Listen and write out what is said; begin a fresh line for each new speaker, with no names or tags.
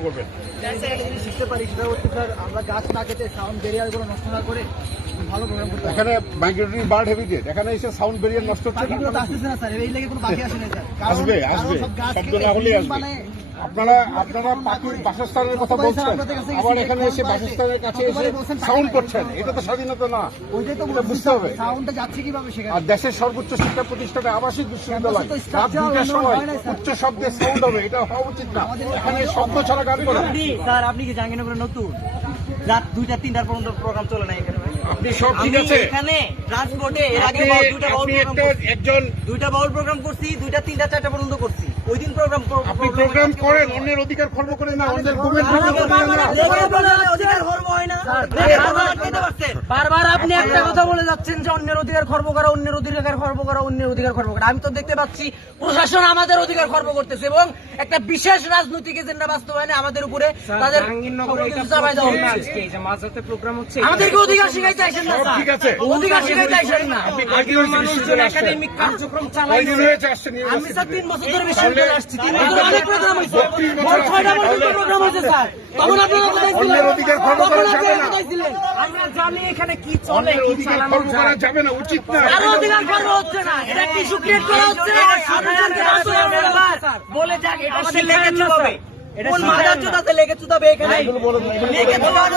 করবেন।
শিখতে পারি সেটা হচ্ছে স্যার আমরা গাছ না কেটে সাউন্ড ব্যারিয়ার নষ্ট না করে ভালো
এখানে মাইগ্রেটরি বার্ড হ্যাবিটেট এখানে এসে সাউন্ড ব্যারিয়ার নষ্ট হচ্ছে
পাখিগুলো তো
না?
আসতেছে না স্যার এই লেগে কোনো পাখি আসে না স্যার। কারণ-
আসবে আসবে। শব্দ না হলেই আসবে। আপনারা আপনারা পাখির বাসস্থানের কথা বলছেন আবার এখানে এসে বাসস্থানের কাছে এসে সাউন্ড করছেন। এটা তো স্বাধীনতা না
ওইটাই তো
এটা বুঝতে হবে।
কীভাবে
আর দেশের সর্বোচ্চ শিক্ষা প্রতিষ্ঠানে আবাসিক বিশ্ববিদ্যালয় রাত সময়। উচ্চ শব্দে সাউন্ড হবে এটা হওয়া উচিত না। এখানে শব্দ ছাড়া গান করে
আপনি স্যার আপনি কি জাহাঙ্গীরনগরে নতুন? রাত দুইটা তিনটার পর্যন্ত প্রোগ্রাম চলে না এখানে
আপনি সব ঠিক আছে?
এখানে ট্রান্সপোর্টে এর আগে দুইটা বাউল প্রোগ্রাম
একজন
দুইটা বাউল প্রোগ্রাম করছি দুইটা তিনটা চারটা পর্যন্ত করছি। ওই দিন প্রোগ্রাম
আপনি প্রোগ্রাম করেন অন্যের অধিকার খর্ব করেন না অন্যের ঘুমের
বারবার আপনি একটা কথা বলে যাচ্ছেন যে অন্যের অধিকার খর্ব করা অন্যের অধিকার খর্ব করা অন্যের অধিকার খর্ব করা। আমি তো দেখতে পাচ্ছি প্রশাসন আমাদের অধিকার খর্ব করতেছে এবং একটা বিশেষ রাজনৈতিক এজেন্ডা বাস্তবায়নে আমাদের উপরে তাদের আমাদেরকে অধিকার শিখাইতে আসেন না অধিকার শিখাইতে আসেন? একাডেমিক কার্যক্রম আমি স্যার তিন বছর ধরে বিশ্ববিদ্যালয়ে আসছি। তিন বছর অনেক প্রোগ্রাম হয়েছে
বত্রিশ বছর
মোট ছয়টা
আছে।
পর্যন্ত প্রোগ্রাম হয়েছে স্যার। তখন আপনারা কোথায় ছিলেন
অন্যের অধিকার খর্ব করা যাবে না।
আমরা জানি এখানে কি চলে কি
অধিকার
চালানো
খর্ব করা যাবে না উচিত না
আর অধিকার খর্ব হচ্ছে না এটা একটি সুক্রিয়েট করা হচ্ছে না। বলে যাক
আমাদের
লেগে চলবে
কোন মাদার লেগে চুদাবে এখানে লেগে চুদাবে